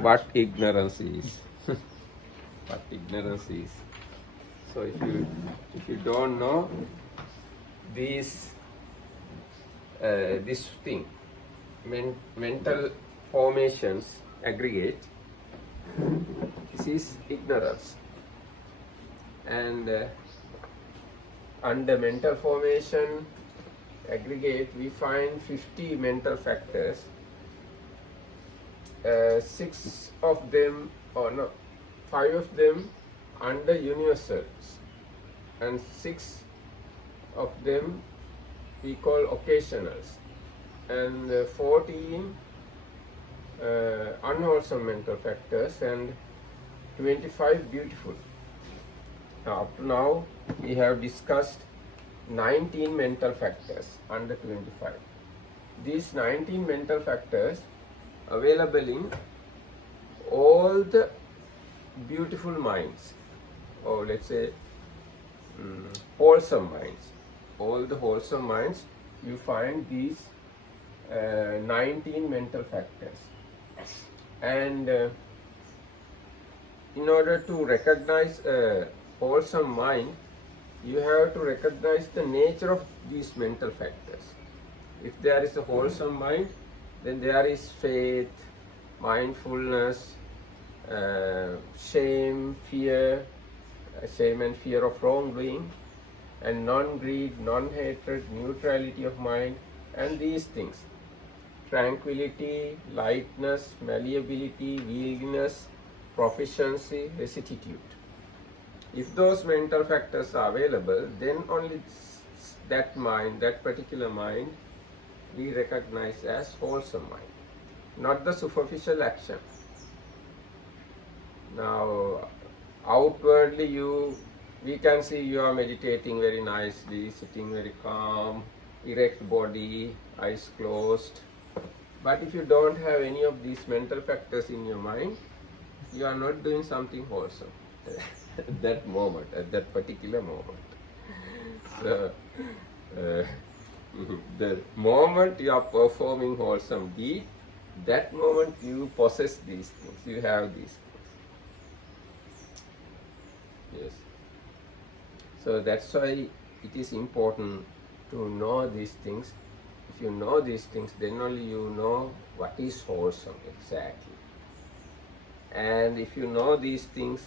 what ignorance is. What ignorance is. So if you don't know these this thing, mental formations aggregate, this is ignorance. And under mental formation aggregate we find 50 mental factors. 6 of them, or no, 5 of them under universals, and 6 of them we call occasionals, and 14 unwholesome mental factors, and 25 beautiful. Up to now we have discussed 19 mental factors under 25. These 19 mental factors available in all the beautiful minds, or let's say wholesome minds. All the wholesome minds, you find these 19 mental factors. And in order to recognize a wholesome mind, you have to recognize the nature of these mental factors. If there is a wholesome mind, then there is faith, mindfulness, shame, fear, shame and fear of wrongdoing, and non-greed, non-hatred, neutrality of mind, and these things. Tranquility, lightness, malleability, wieldiness, proficiency, rectitude. If those mental factors are available, then only that mind, that particular mind, we recognize as wholesome mind, not the superficial action. Now, outwardly we can see you are meditating very nicely, sitting very calm, erect body, eyes closed. But if you don't have any of these mental factors in your mind, you are not doing something wholesome at that moment, at that particular moment. So, the moment you are performing wholesome deed, that moment you possess these things, you have these things. Yes. So that's why it is important to know these things. If you know these things, then only you know what is wholesome exactly. And if you know these things,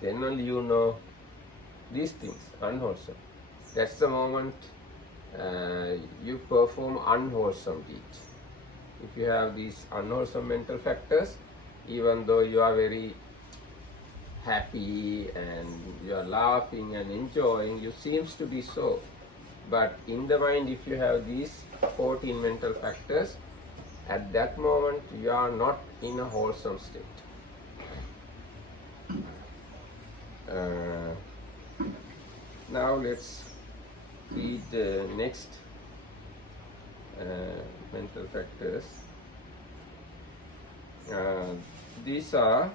then only you know these things, unwholesome. That's the moment you perform unwholesome deeds. If you have these unwholesome mental factors, even though you are very happy and you are laughing and enjoying, you seems to be so. But in the mind, if you have these 14 mental factors, at that moment you are not in a wholesome state. Now let's read the next mental factors. These are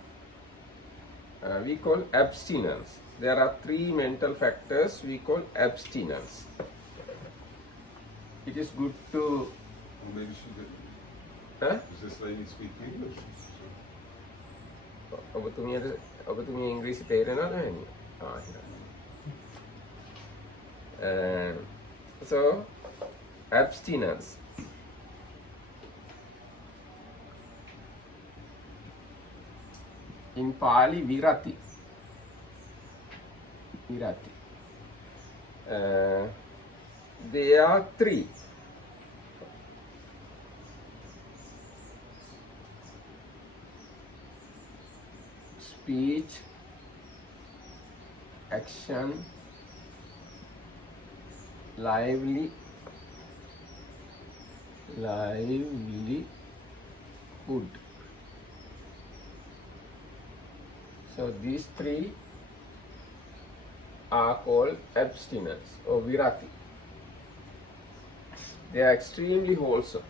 we call abstinence. There are 3 mental factors we call abstinence. It is good to. Maybe she did. Huh? Does this lady speak English? ඔබතුමිය ඉංග්‍රීසි තේරෙනවද එහෙනම්? So abstinence. In Pali, virati. Virati. There are 3. Speech, action, livelihood. So these 3 are called abstinence or virati. They are extremely wholesome.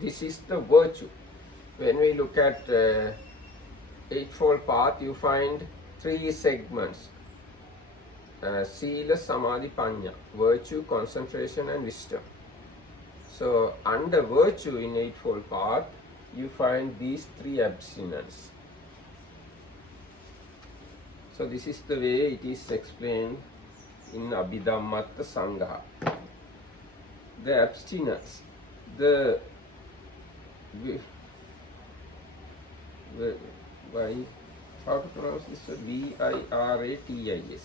This is the virtue. When we look at Eightfold Path, you find 3 segments. Sila, Samadhi, Panya. Virtue, concentration and wisdom. So under virtue in Eightfold Path, you find these three abstinence. So this is the way it is explained in Abhidhammatta Sangha. The abstinence, the why, how to pronounce this? Viratis.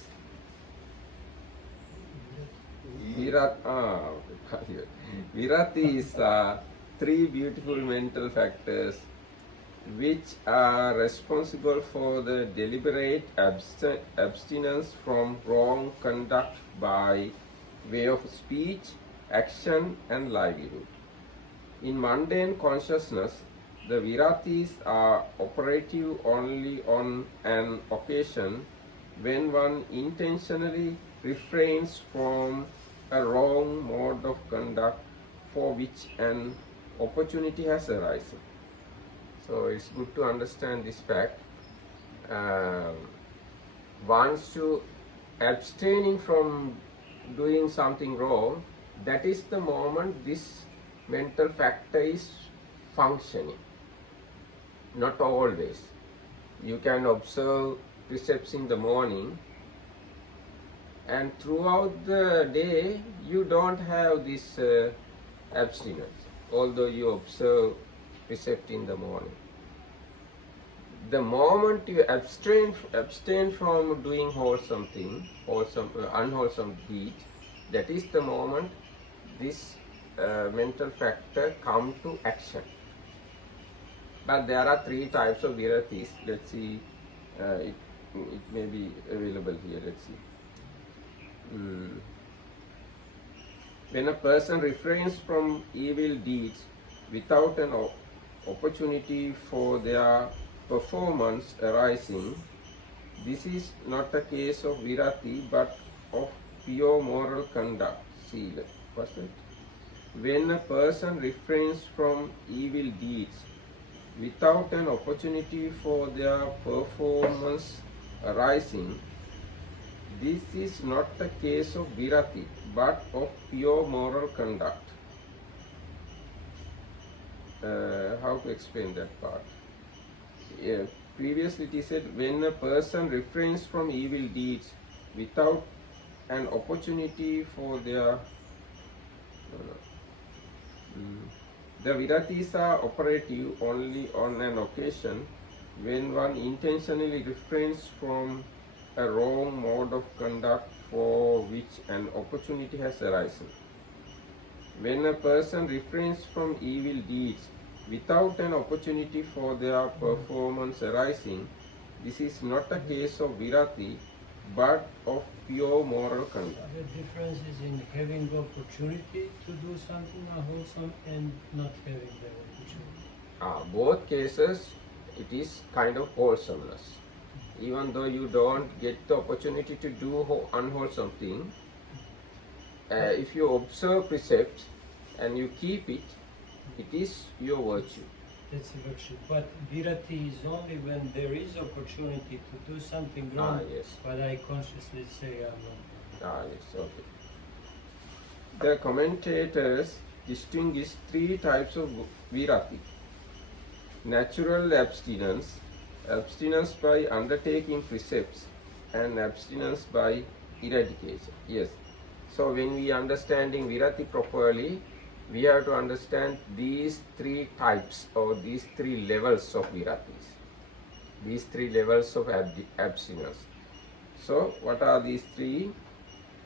Virati is three beautiful mental factors which are responsible for the deliberate abstinence from wrong conduct by way of speech, action and livelihood. In mundane consciousness, the viratis are operative only on an occasion when one intentionally refrains from a wrong mode of conduct for which an opportunity has arisen. So it's good to understand this fact. Once you abstaining from doing something wrong, that is the moment this mental factor is functioning. Not always. You can observe precepts in the morning, and throughout the day you don't have this abstinence, although you observe precept in the morning. The moment you abstain from doing wholesome thing, unwholesome deed, that is the moment this mental factor come to action. But there are three types of viratis. Let's see, it may be available here. Let's see. When a person refrains from evil deeds without an opportunity for their performance arising, this is not a case of virati but of pure moral conduct. Sila. What's that? When a person refrains from evil deeds without an opportunity for their performance arising, this is not a case of virati but of pure moral conduct. How to explain that part? Previously it is said, when a person refrains from evil deeds without an opportunity for their the viratis are operative only on an occasion when one intentionally refrains from a wrong mode of conduct for which an opportunity has arisen. When a person refrains from evil deeds without an opportunity for their performance arising, this is not a case of virati but of pure moral conduct. The difference is in having the opportunity to do something unwholesome and not having the opportunity. Both cases, it is kind of wholesomeness. Even though you don't get the opportunity to do unwholesome thing, if you observe precepts and you keep it, it is your virtue. That's a virtue. But virati is only when there is opportunity to do something wrong, Yes. but I consciously say I'm wrong. Yes, okay. The commentators distinguish three types of virati. Natural abstinence, abstinence by undertaking precepts, and abstinence by eradication. Yes. So when we understanding virati properly, we have to understand these three types or these three levels of viratis. These three levels of abstinence. So what are these three?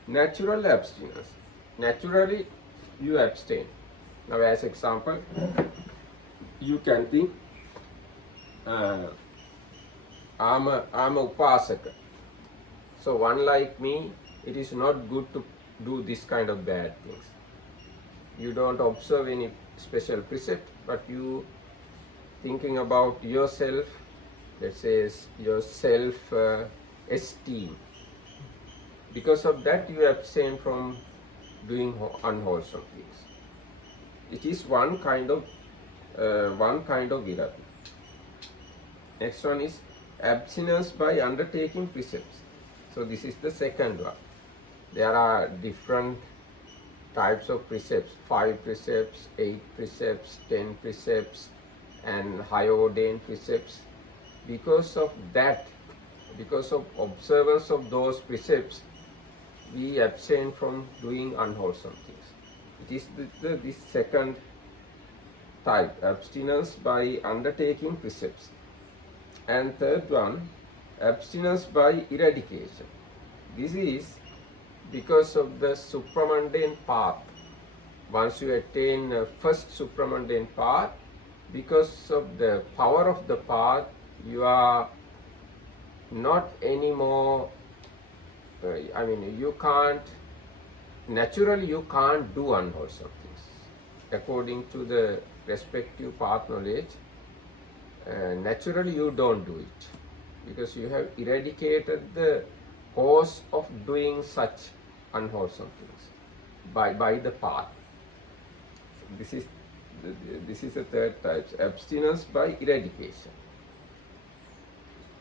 Natural abstinence. Naturally you abstain. Now as example, you can think, I'm a upasaka. So one like me, it is not good to do this kind of bad things. You don't observe any special precept, but you thinking about yourself, let's say your self-esteem. Because of that you abstain from doing unwholesome things. It is one kind of virati. Next one is abstinence by undertaking precepts. So this is the second one. There are different types of precepts, 5 precepts, 8 precepts, 10 precepts, and high ordained precepts. Because of that, because of observance of those precepts, we abstain from doing unwholesome things. It is this second type, abstinence by undertaking precepts. And third one, abstinence by eradication. This is because of the supramundane path. Once you attain first supramundane path, because of the power of the path, you are not anymore, you can't, naturally you can't do unwholesome things. According to the respective path knowledge, naturally you don't do it, because you have eradicated the cause of doing such unwholesome things by the path. This is the third type, abstinence by eradication.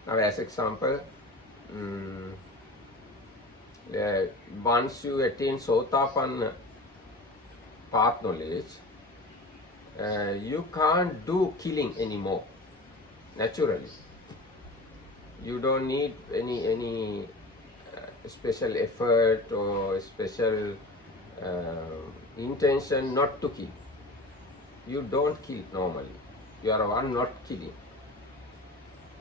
Now, as example, once you attain Sotapanna path knowledge, you can't do killing anymore. Naturally, you don't need any special effort or special intention not to kill. You don't kill normally. You are one not killing.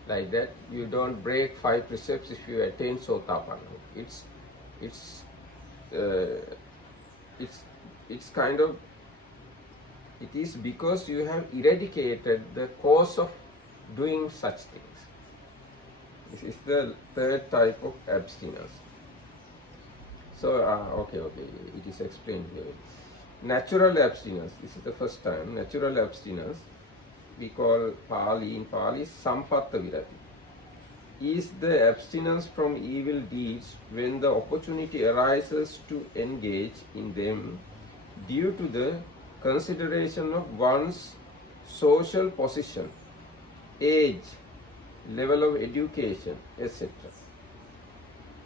Like that, you don't break 5 precepts if you attain Sotapanna. It's kind of, it is because you have eradicated the cause of doing such things. This is the third type of abstinence. So, okay, it is explained here. Natural abstinence, this is the first time. Natural abstinence, we call in Pali Sampatta Virati, is the abstinence from evil deeds when the opportunity arises to engage in them due to the consideration of one's social position, age, level of education, etc.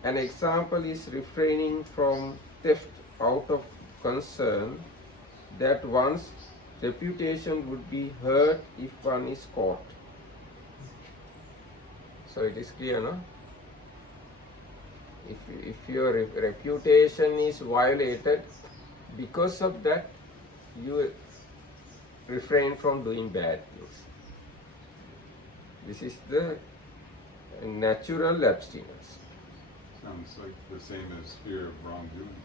An example is refraining from theft out of concern that one's reputation would be hurt if one is caught. So it is clear, no? If your reputation is violated, because of that, you refrain from doing bad things. This is the natural abstinence. Sounds like the same as fear of wrongdoing.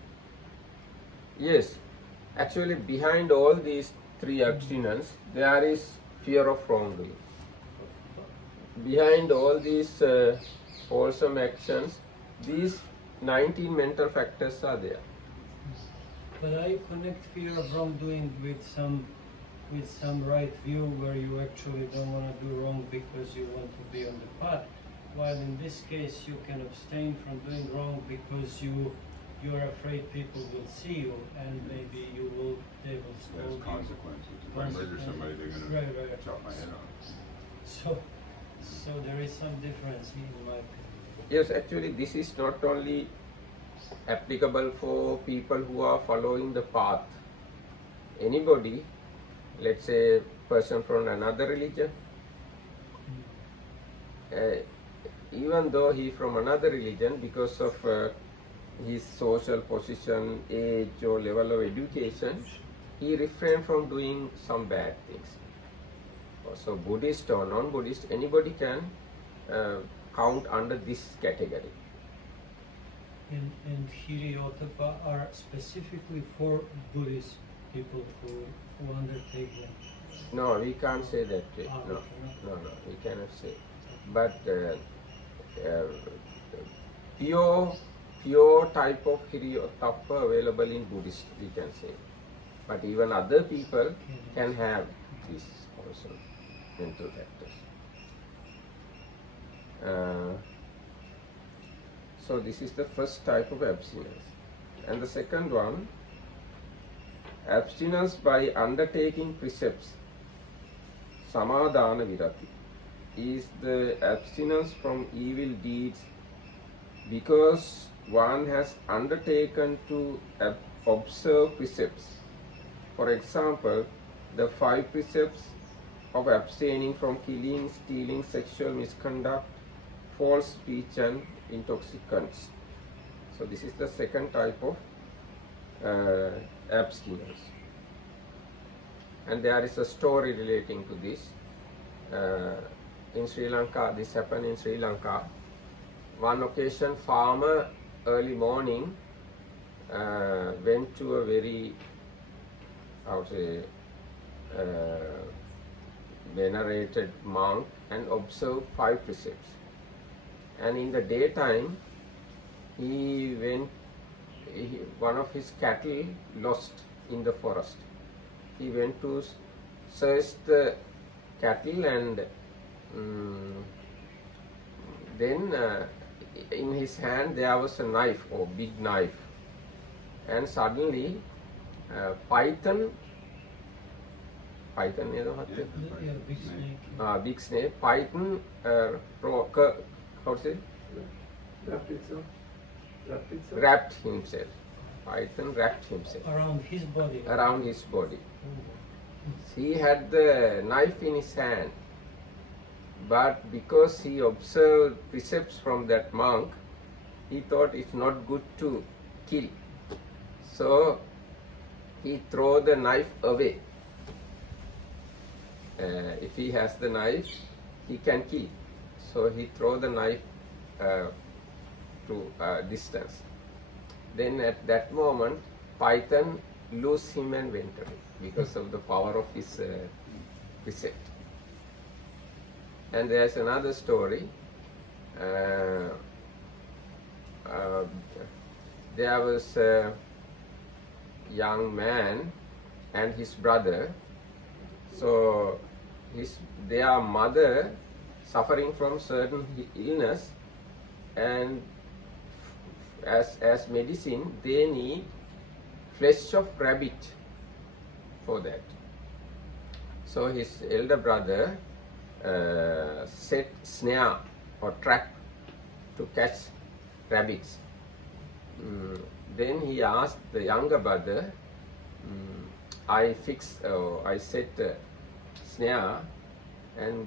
Yes, actually behind all these 3 abstinence, there is fear of wrongdoing. Behind all these wholesome actions, these 19 mental factors are there. But I connect fear of wrongdoing with some right view where you actually don't want to do wrong because you want to be on the path. While in this case you can abstain from doing wrong because you're afraid people will see you and maybe they will scold There's you. consequences. If I murder somebody, they're going Right. to chop my head off. So there is some difference in my opinion. Yes, actually this is not only applicable for people who are following the path. Anybody, let's say person from another religion, even though he from another religion, because of his social position, age or level of education, he refrain from doing some bad things. So Buddhist or non-Buddhist, anybody can count under this category. And Hiriotapa are specifically for Buddhist people who undertake them. No, we can't say that way. No, we cannot say. But pure type of Hiriotapa available in Buddhist, we can say. But even other people can have this also mental factors. So this is the first type of abstinence. And the second one, abstinence by undertaking precepts, samadhana virati, is the abstinence from evil deeds because one has undertaken to observe precepts. For example, the 5 precepts of abstaining from killing, stealing, sexual misconduct, false speech and intoxicants. So this is the second type of abstinence. And there is a story relating to this. In Sri Lanka, this happened in Sri Lanka. One occasion, farmer early morning went to a very, I would say, venerated monk and observed 5 precepts. And in the daytime, one of his cattle lost in the forest. He went to search the cattle, and then in his hand there was a knife, or big knife, and suddenly python neda matte? Yeah, big snake. Big snake, python, how to say? Wrapped himself. Python wrapped himself Around his body. around his body. Oh. He had the knife in his hand, but because he observed precepts from that monk, he thought it's not good to kill. So he threw the knife away. If he has the knife, he can kill. So he threw the knife to distance. Then at that moment, python loose him and went away because of the power of his precept. And there's another story. There was a young man and his brother. So their mother suffering from certain illness, and as medicine they need flesh of rabbit for that. So his elder brother set snare or trap to catch rabbits. Then he asked the younger brother, I set a snare and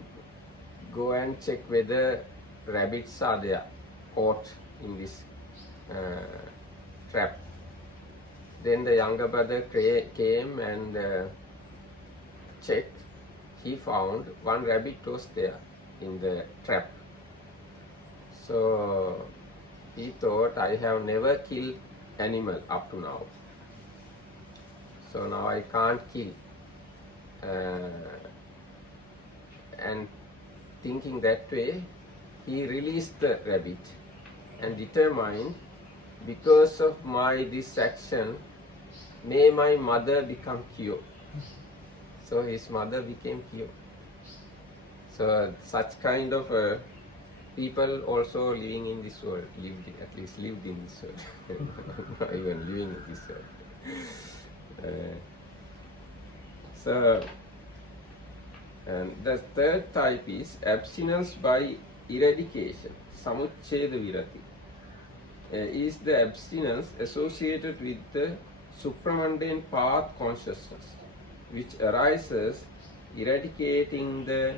go and check whether rabbits are there caught in this trap. Then the younger brother came and checked. He found one rabbit was there in the trap. So he thought, I have never killed animal up to now. So now I can't kill. And thinking that way, he released the rabbit and determined, because of this action, may my mother become cured. So his mother became cured. So such kind of people also living in this world, lived in this world, not even living in this world. So, and the third type is abstinence by eradication, samucceda virati. Is the abstinence associated with the supramundane path consciousness, which arises eradicating the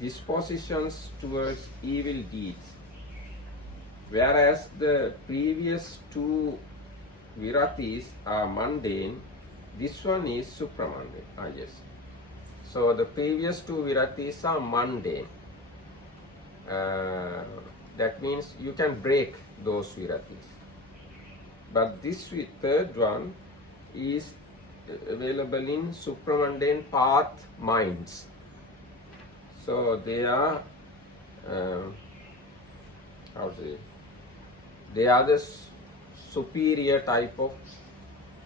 dispositions towards evil deeds, whereas the previous two viratis are mundane. This one is supramundane. Yes. So the previous two viratis are mundane. That means you can break those viratis. But this third one is available in supramundane path minds. So they are, they are the superior type of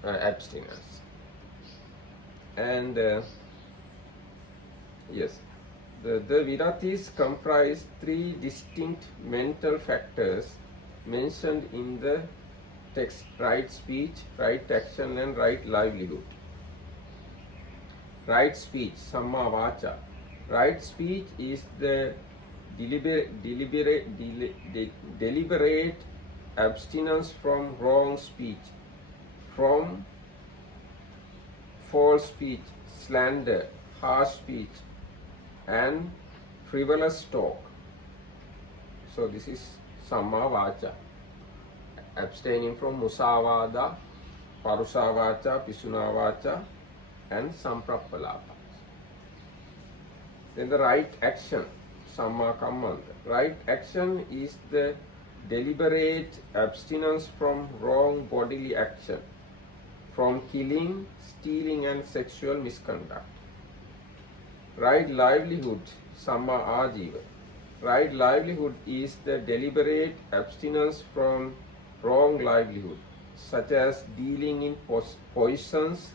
abstinence. And yes, the viratis comprise 3 distinct mental factors mentioned in the text: right speech, right action and right livelihood. Right speech, samma vacha. Right speech is the deliberate abstinence from wrong speech, from false speech, slander, harsh speech, and frivolous talk. So this is Samma Vacha. Abstaining from Musavada, Parusa Vacha, Pisuna Vacha, and Samprappalapa. Then the right action, Samma Kammanta. Right action is the deliberate abstinence from wrong bodily action, from killing, stealing, and sexual misconduct. Right livelihood, Samma Ajiva. Right livelihood is the deliberate abstinence from wrong livelihood, such as dealing in poisons,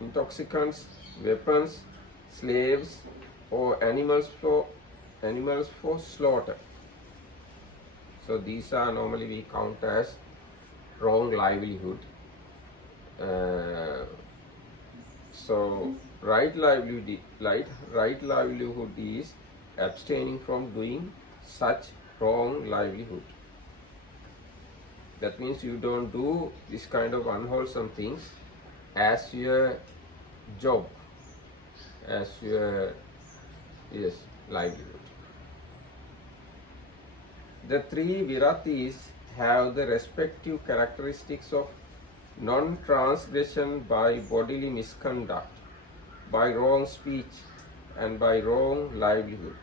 intoxicants, weapons, slaves, or animals for slaughter. So these are normally we count as wrong livelihood. So right livelihood is abstaining from doing such wrong livelihood. That means you don't do this kind of unwholesome things as your job, as your livelihood. The three viratis have the respective characteristics of non-transgression by bodily misconduct, by wrong speech, and by wrong livelihood.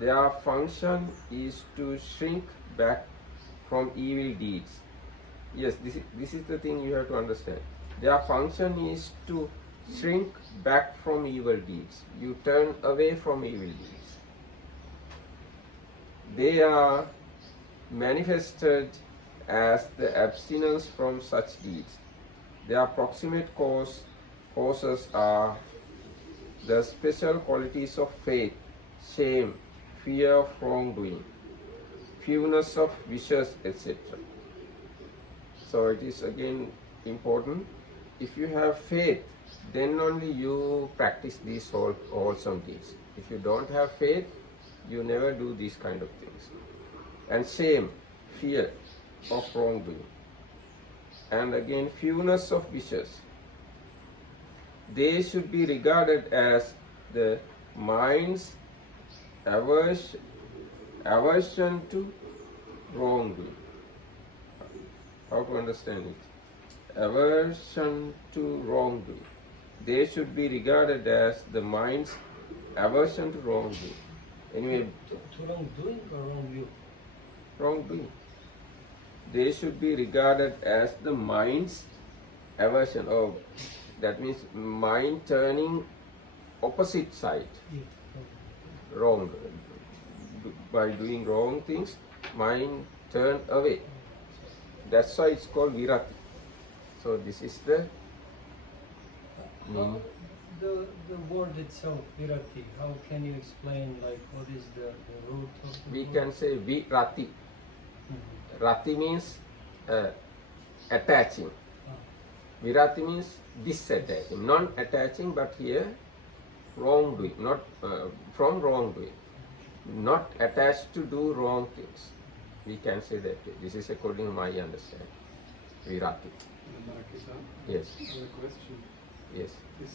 Their function is to shrink back from evil deeds. Yes, this is the thing you have to understand. Their function is to shrink back from evil deeds. You turn away from evil deeds. They are manifested as the abstinence from such deeds. Their proximate causes are the special qualities of faith, shame, fear of wrongdoing, fewness of wishes, etc. So it is again important. If you have faith, then only you practice these wholesome deeds. If you don't have faith, you never do these kind of things. And shame, fear of wrongdoing. And again, fewness of wishes. They should be regarded as the mind's aversion to wrongdoing. How to understand it? Aversion to wrongdoing. They should be regarded as the mind's aversion to wrongdoing. Anyway, to wrongdoing or wrong you? Wrongdoing. They should be regarded as the mind's aversion. Oh, that means mind turning opposite side. Wrong. By doing wrong things, mind turn away. That's why it's called virati. So this is the meaning. The word itself, virati, how can you explain, like, what is the root of the We word? can say virati. Mhm. Rati means attaching. Virati means disattaching, non-attaching, but here wrongdoing, not from wrongdoing, not attached to do wrong things. We can say that. This is according to my understanding. Virati. Marakita, Yes. I have a question. Yes. Is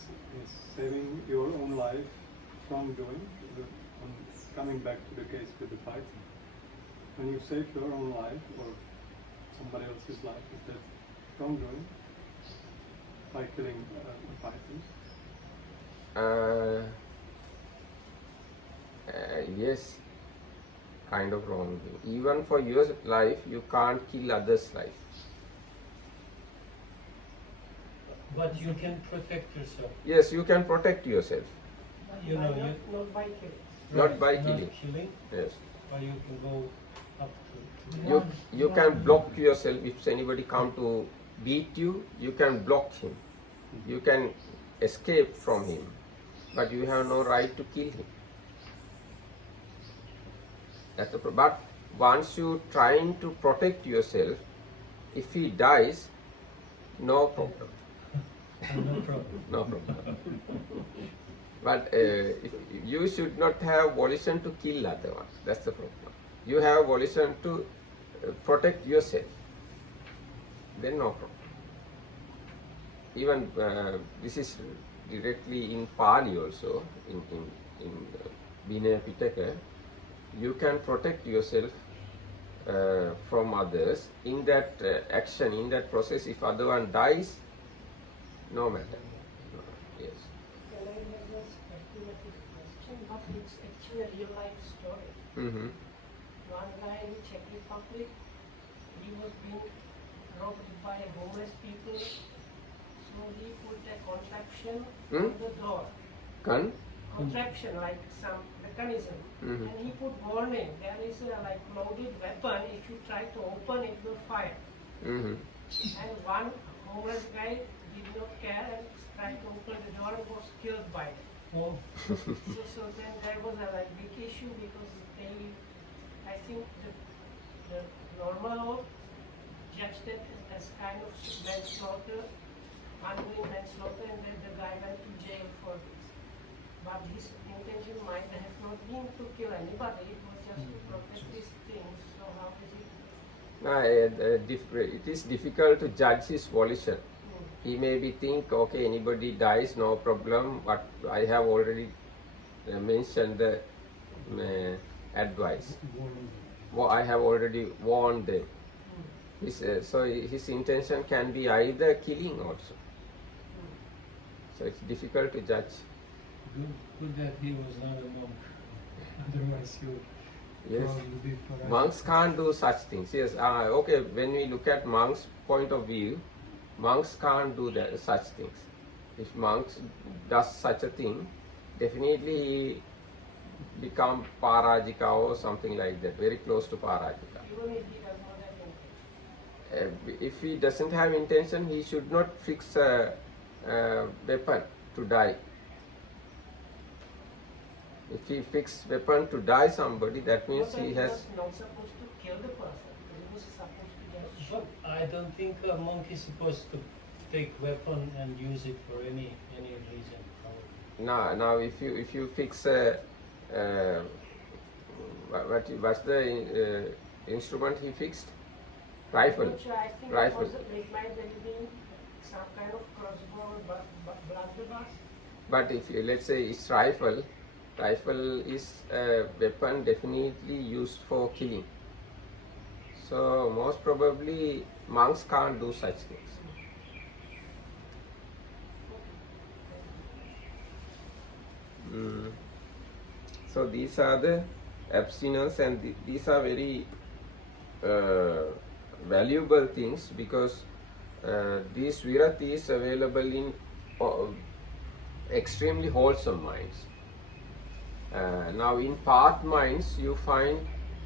saving your own life from doing, coming back to the case with the python, when you save your own life or somebody else's life, is that wrongdoing by killing a python? Yes, kind of wrongdoing. Even for your life, you can't kill others' life. But you can protect yourself. Yes, you can protect yourself. You know, not by killing. Not by not killing. Yes, Yes. or you can go up to You can block yourself. If anybody come to beat you, you can block him. You can escape from him, but you have no right to kill him. That's the but once you trying to protect yourself, if he dies, no problem. no problem. No problem. But if you should not have volition to kill other ones. That's the problem. You have volition to protect yourself. Then no problem. even this is directly in Pali also, in Vinaya Pitaka, you can protect yourself from others in that action, in that process. If other one dies, no matter. Yes. Can I have a speculative question? But it's actually a real life story. Mm-hmm. One guy in Czech Republic, he was being robbed by homeless people, so he put a contraption on the door. Contraption, like some mechanism. Mhm. And he put warning, there is a like loaded weapon, if you try to open it will fire. Mm-hmm. And one homeless guy did not care and tried to open the door and was killed by it. Oh, So then there was a like big issue because they, I think the normal law judged it as kind of manslaughter, undoing manslaughter, and then the guy went to jail for this. But his intention might have not been to kill anybody, it was just to protect these things. So how is it? It is difficult to judge his volition. He maybe think, okay, anybody dies, no problem, but I have already mentioned the advice. Well, I have already warned them. So his intention can be either killing also. So it's difficult to judge. good that he was not a monk. Otherwise, he would Yes. probably be paralyzed. Monks can't do such things. Yes, okay, when we look at monks' point of view, monks can't do such things. If monks does such a thing, definitely he become parajika or something like that, very close to parajika. Even if he does not have intention. If he doesn't have intention, he should not fix a weapon to die. If he fix weapon to die somebody, that means But he he has. was not supposed to kill the person. He was supposed to just shoot. But I don't think a monk is supposed to take weapon and use it for any reason. Now if you fix a what's the instrument he fixed? Rifle. Which I think Rifle. it might have been some kind of crossbow or blunderbuss. But if let's say it's rifle is a weapon definitely used for killing. So most probably monks can't do such things. So these are the abstinence, and these are very valuable things because these virati is available in extremely wholesome minds. Now in path minds you find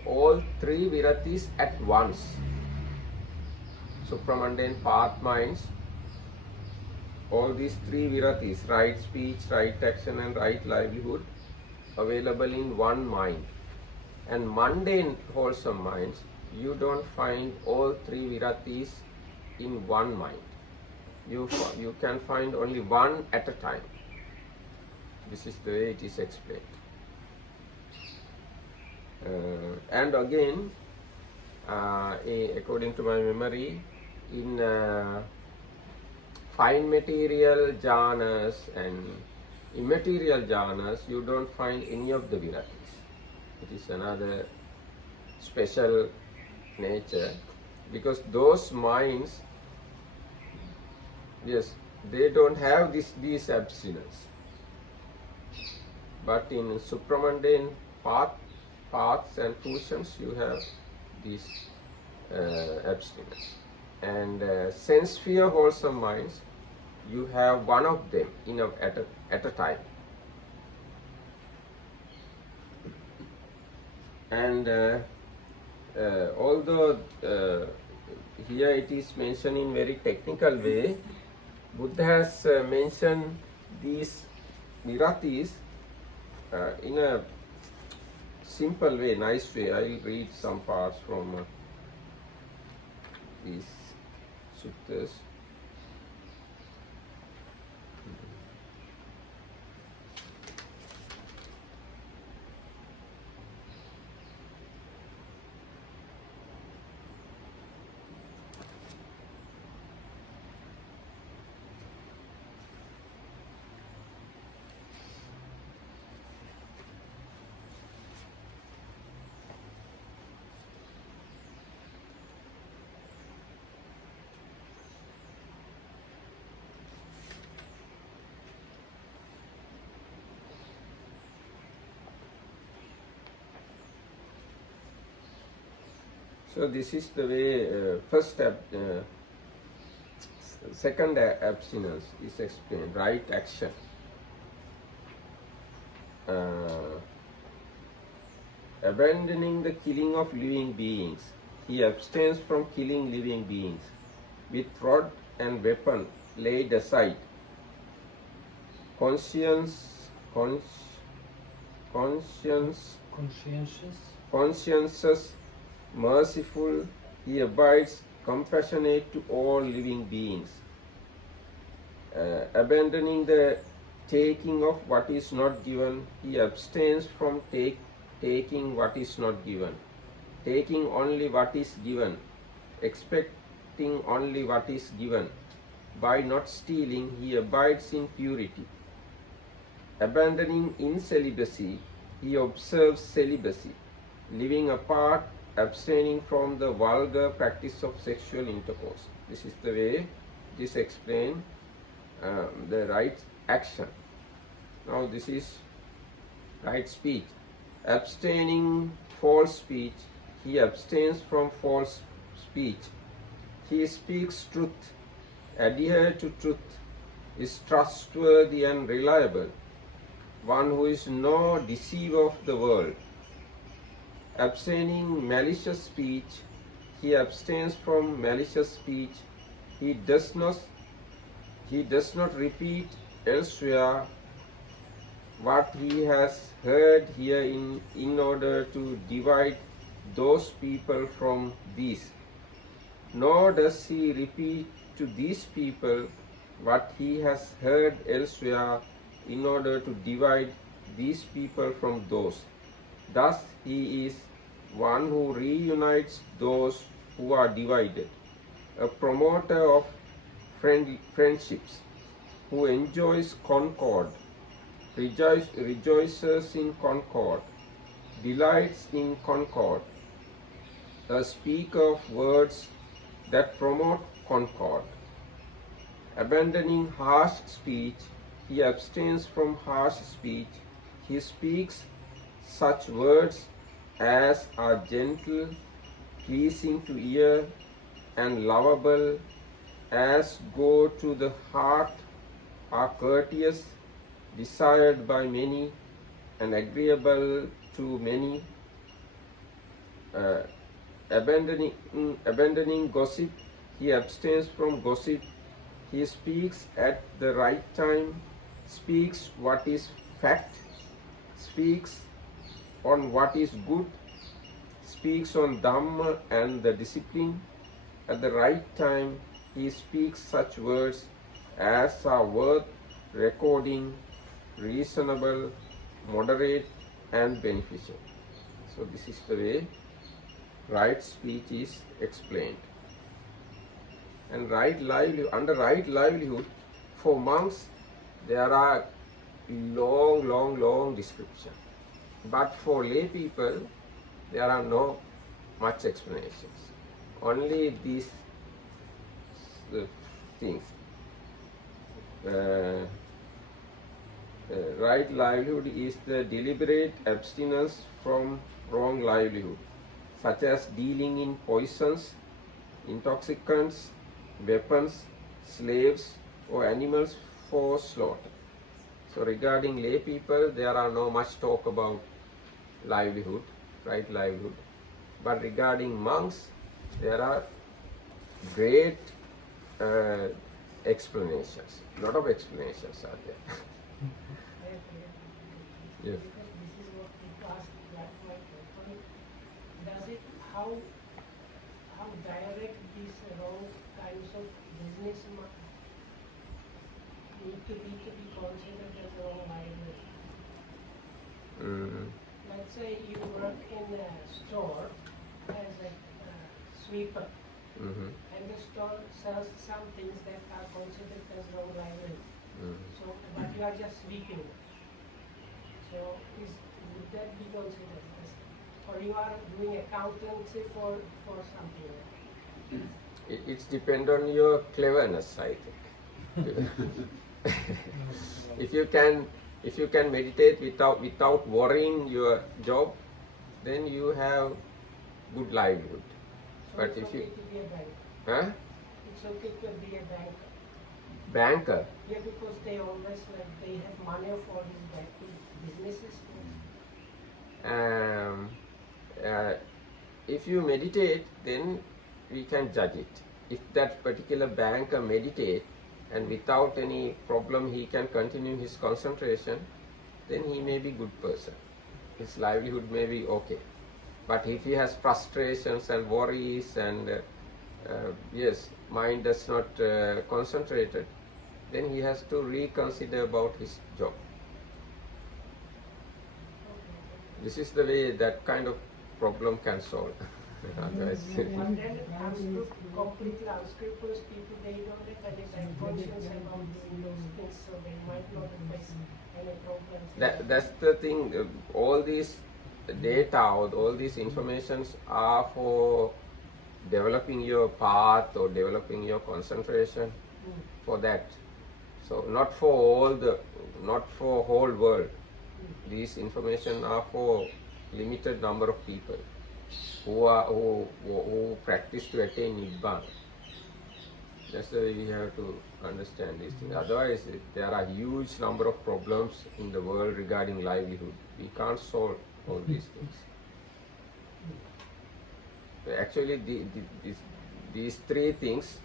all three viratis at once. Supramundane path minds, all these three viratis, right speech, right action and right livelihood, available in one mind. And mundane wholesome minds, you don't find all three viratis in one mind. You can find only one at a time. This is the way it is explained. And again, according to my memory, in fine material jhanas and immaterial jhanas, you don't find any of the viratis. It is another special nature, because those minds, yes, they don't have these abstinence. But in supramundane paths and cushions, you have these abstinence. And sense sphere wholesome minds, you have one of them at a time. And although here it is mentioned in very technical way, Buddha has mentioned these viratis in a simple way, nice way. I will read some parts from these suttas. So this is the way. Second abstinence is explained. Right action. Abandoning the killing of living beings, he abstains from killing living beings. With rod and weapon laid aside, consciences merciful, he abides compassionate to all living beings. Abandoning the taking of what is not given, he abstains from taking what is not given. Taking only what is given, expecting only what is given. By not stealing, he abides in purity. Abandoning incelibacy, he observes celibacy, living apart, abstaining from the vulgar practice of sexual intercourse. This is the way it is explained, the right action. Now this is right speech. Abstaining false speech, he abstains from false speech. He speaks truth, adheres to truth, is trustworthy and reliable, one who is no deceiver of the world. Abstaining malicious speech, he abstains from malicious speech. He does not repeat elsewhere what he has heard here in order to divide those people from these. Nor does he repeat to these people what he has heard elsewhere in order to divide these people from those. Thus he is one who reunites those who are divided, a promoter of friendships, who enjoys concord, rejoices in concord, delights in concord, a speaker of words that promote concord. Abandoning harsh speech, he abstains from harsh speech. He speaks such words as are gentle, pleasing to ear, and lovable, as go to the heart, are courteous, desired by many, and agreeable to many. Abandoning gossip, he abstains from gossip. He speaks at the right time, speaks what is fact, speaks on what is good, speaks on Dhamma and the discipline. At the right time, he speaks such words as are worth recording, reasonable, moderate, and beneficial. So this is the way right speech is explained. And under right livelihood, for monks there are long description. But for lay people, there are no much explanations. Only these things. Right livelihood is the deliberate abstinence from wrong livelihood, such as dealing in poisons, intoxicants, weapons, slaves, or animals for slaughter. So regarding lay people, there are no much talk about livelihood, right livelihood. But regarding monks, there are great explanations. A lot of explanations are there. Yes. Because this is what people ask my question. Does it how direct these wrong kinds of business need to be considered as wrong livelihood? Let's say you work in a store as a sweeper, and the store sells some things that are considered as wrong livelihood. So, but you are just sweeping. So, would that be considered as, or you are doing accountancy for something? It's depend on your cleverness, I think. If you can meditate without worrying your job, then you have good livelihood. So But it's if okay you, to be a banker. huh? It's okay to be a banker. Banker. Yeah, because they always they have money for these businesses. Um, uh, if you meditate, then we can judge it. If that particular banker meditate and without any problem he can continue his concentration, then he may be good person. His livelihood may be okay. But if he has frustrations and worries and yes, mind does not concentrated, then he has to reconsider about his job. This is the way that kind of problem can solve. Otherwise, But then completely unscrupulous people, they don't have any bad conscience about doing those things, so they might not face any problems. that's the thing. All these data, all these informations are for developing your path or developing your concentration. For that, so not for whole world. These information are for limited number of people who practice to attain nibbana. That's the way we have to understand these things. Otherwise, there are huge number of problems in the world regarding livelihood. We can't solve all these things. Actually, these three things,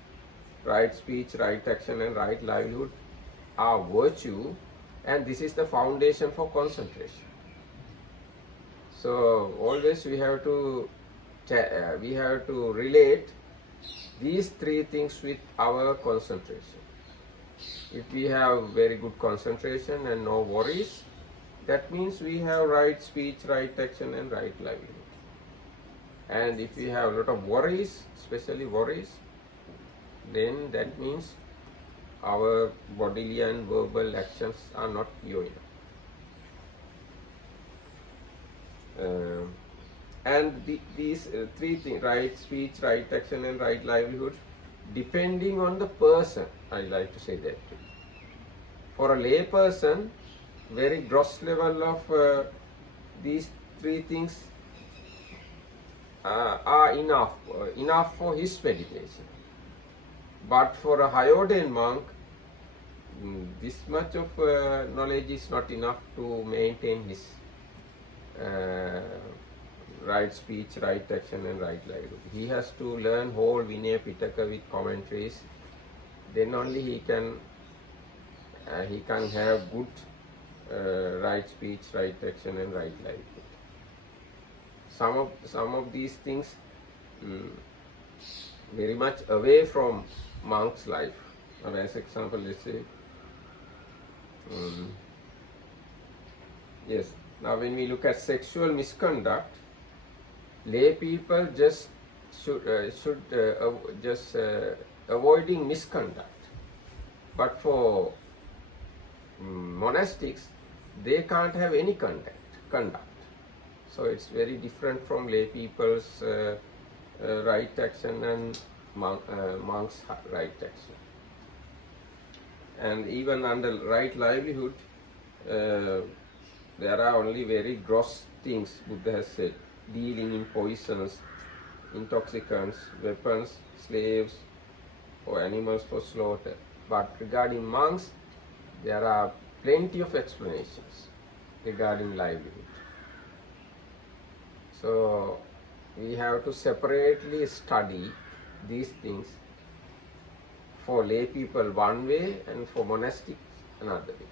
right speech, right action and right livelihood, are virtue, and this is the foundation for concentration. So always we have to relate these three things with our concentration. If we have very good concentration and no worries, that means we have right speech, right action and right livelihood. And if we have a lot of worries, especially worries, then that means our bodily and verbal actions are not pure enough. And these three things, right speech, right action and right livelihood, depending on the person, I like to say that too. For a lay person, very gross level of these three things are enough for his meditation. But for a high ordained monk, this much of knowledge is not enough to maintain his right speech, right action and right livelihood. He has to learn whole Vinaya Pitaka with commentaries. Then only he can have good right speech, right action and right livelihood. Some of these things very much away from monk's life. Now, as example, let's say, yes. Now, when we look at sexual misconduct, lay people just should avoiding misconduct. But for monastics, they can't have any conduct. So it's very different from lay people's right action and monks' right action. And even under right livelihood, there are only very gross things Buddha has said: dealing in poisons, intoxicants, weapons, slaves, or animals for slaughter. But regarding monks, there are plenty of explanations regarding livelihood. So we have to separately study these things. For lay people one way and for monastics another way.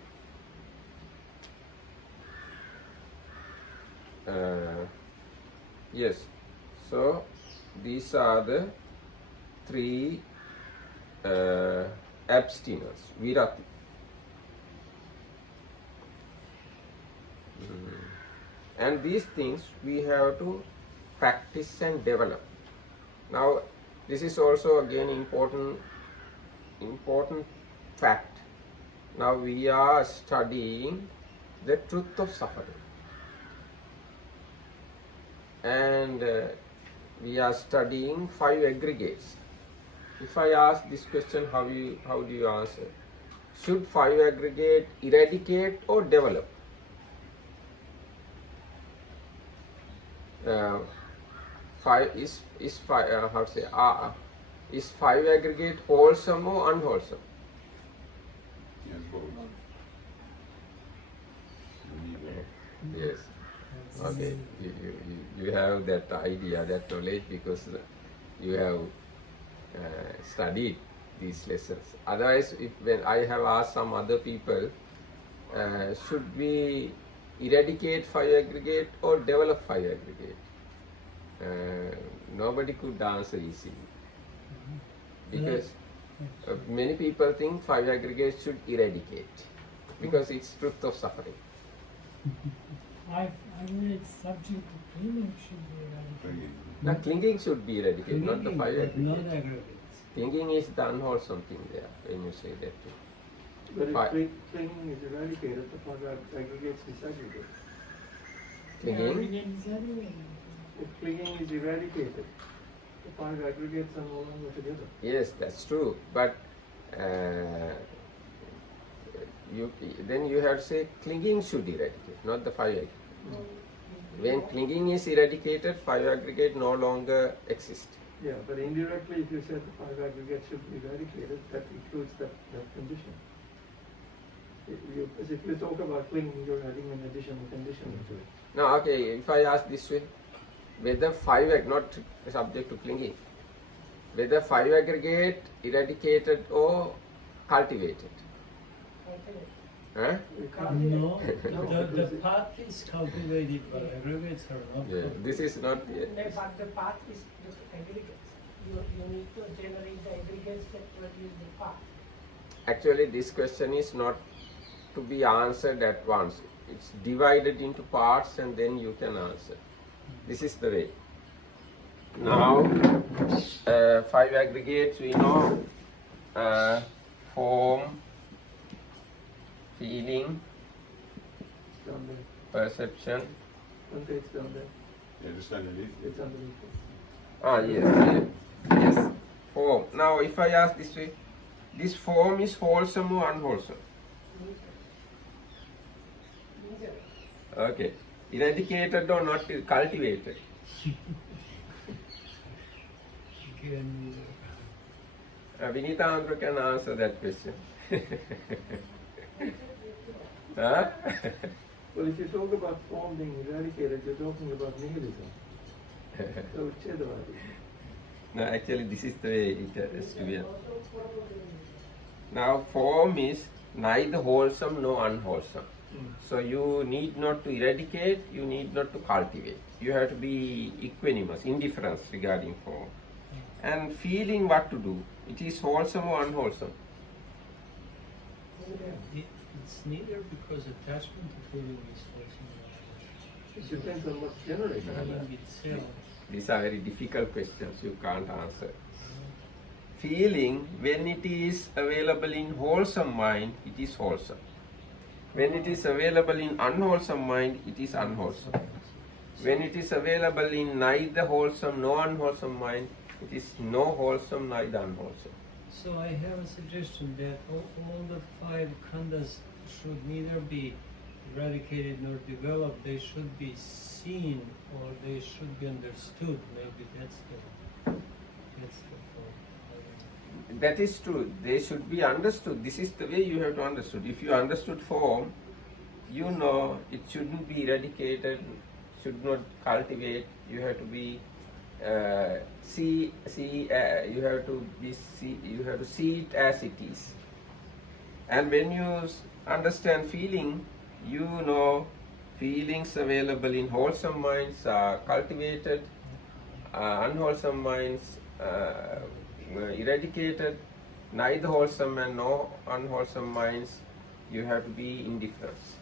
Yes, so these are the three abstinence, virati. And these things we have to practice and develop. Now, this is also again important fact. Now we are studying the truth of suffering, and we are studying 5 aggregates. If I ask this question, how do you answer? Should 5 aggregate eradicate or develop? 5 is five aggregate wholesome or unwholesome? Yes, both. We need both. Yes. Okay. You have that idea, that knowledge, because you have studied these lessons. Otherwise, when I have asked some other people, should we eradicate five aggregate or develop five aggregate? Nobody could answer easily, because many people think five aggregates should eradicate, because it's truth of suffering. I mean, it's subject to clinging should be eradicated. Now, clinging should be eradicated, not the five but not aggregate. aggregates. Clinging is the unwholesome thing there, when you say that too. But Fi- if clinging is eradicated, the five aggregates disaggregate. Clinging? Everything is everywhere. If clinging is eradicated, the five aggregates are no longer together. Yes, that's true. But then you have to say clinging should eradicate, not the five aggregate. When clinging is eradicated, five aggregate no longer exist. Yeah, but indirectly, if you said the five aggregates should be eradicated, that includes that condition. Because if you talk about clinging, you're adding an additional condition into it. Now, okay, if I ask this way, whether not subject to clinging, whether five aggregate eradicated or cultivated? Huh? You can't. No, No, the because path is cultivated, but aggregates are not. Yeah, cultivated. this is not. But the path is the aggregates. You need to generate the aggregates that produce the path. Actually, this question is not to be answered at once. It's divided into parts and then you can answer. This is the way. Now, five aggregates we know: form, feeling, it's down there. perception. Don't it's down there. Yeah, just underneath. It's underneath it. Yes. Form. Now, if I ask this way, this form is wholesome or unwholesome? Okay. Eradicated or not cultivated? Again, Vinita Andrew can answer that question. Huh? Well, if you talk about form being eradicated, you're talking about nihilism. So it's Chedavadi. No, actually, this is the way it has to be. Now, form is neither wholesome nor unwholesome. So you need not to eradicate, you need not to cultivate. You have to be equanimous, indifference regarding form. And feeling what to do. It is wholesome or unwholesome. it's neither because attachment to feeling is forcing It depends on what's generated. feeling itself. These are very difficult questions you can't answer. Feeling, when it is available in wholesome mind, it is wholesome. When it is available in unwholesome mind, it is unwholesome. When it is available in neither wholesome nor unwholesome mind, it is no wholesome, neither unwholesome. So I have a suggestion that all the five khandas should neither be eradicated nor developed. They should be seen or they should be understood. Maybe that's the form. That is true. They should be understood. This is the way you have to understood. If you understood form, you know it shouldn't be eradicated, should not cultivate. You have to be you have to see it as it is. And when you understand feeling, you know feelings available in wholesome minds are cultivated, unwholesome minds eradicated, neither wholesome and no unwholesome minds, you have to be indifference.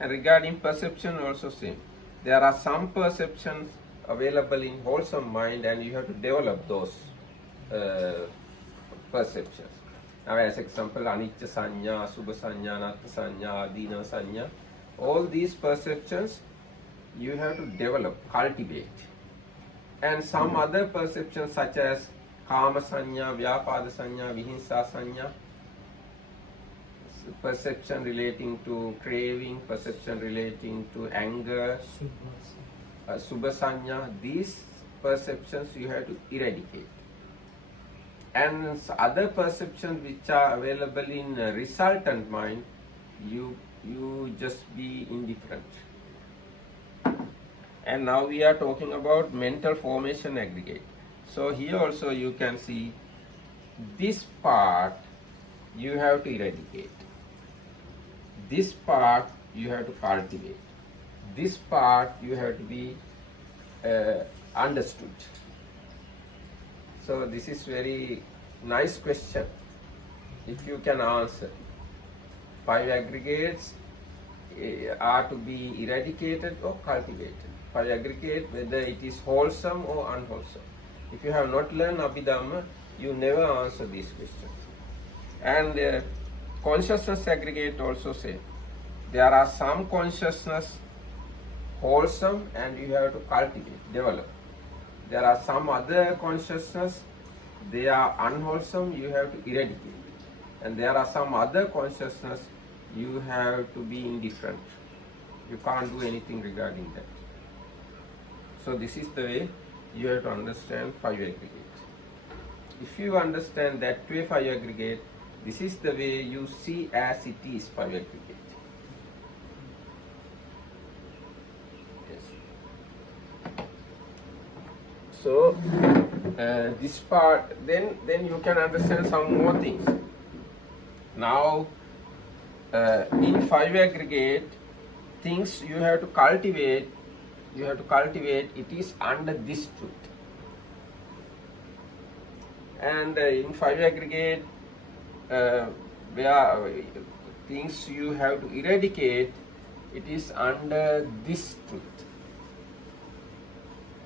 And regarding perception also same. There are some perceptions available in wholesome mind and you have to develop those perceptions. Now as example, anicca sanya, subha sanya, anatta sanya, adina sanya, all these perceptions you have to develop, cultivate. And some other perceptions such as kama sanya, vyapada sanya, vihinsa sanya, perception relating to craving, perception relating to anger, subasanya, these perceptions you have to eradicate. And other perceptions which are available in resultant mind, you just be indifferent. And now we are talking about mental formation aggregate. So here also you can see this part you have to eradicate. This part you have to cultivate. This part you have to be understood. So this is very nice question. If you can answer, 5 aggregates are to be eradicated or cultivated. 5 aggregate, whether it is wholesome or unwholesome. If you have not learned Abhidhamma, you never answer these questions. And consciousness aggregate also say there are some consciousness wholesome and you have to cultivate, develop. There are some other consciousness, they are unwholesome, you have to eradicate. And there are some other consciousness, you have to be indifferent. You can't do anything regarding that. So this is the way you have to understand 5 aggregate. If you understand that way 5 aggregate, this is the way you see as it is 5 aggregate. Yes. So this part, then you can understand some more things. Now in 5 aggregate, things you have to cultivate, it is under this truth. And in 5 aggregate, where things you have to eradicate, it is under this truth.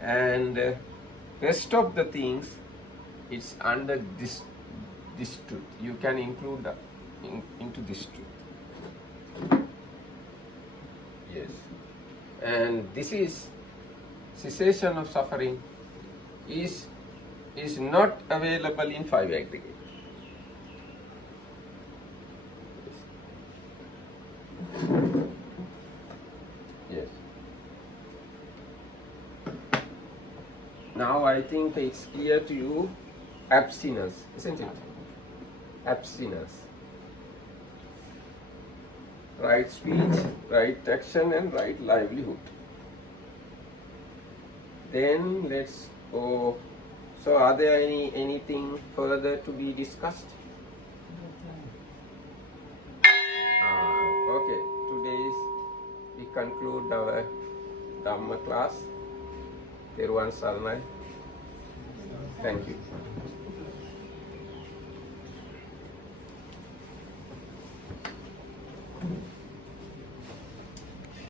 And rest of the things, it's under this truth. You can include into this truth. Yes. And this is cessation of suffering is not available in 5 aggregate. Yes. Now I think it's clear to you abstinence, isn't it? Abstinence. Right speech, right action, and right livelihood. Then let's go. So are there anything further to be discussed? Okay, we conclude our Dhamma class. Teruvan Saranai. Thank you.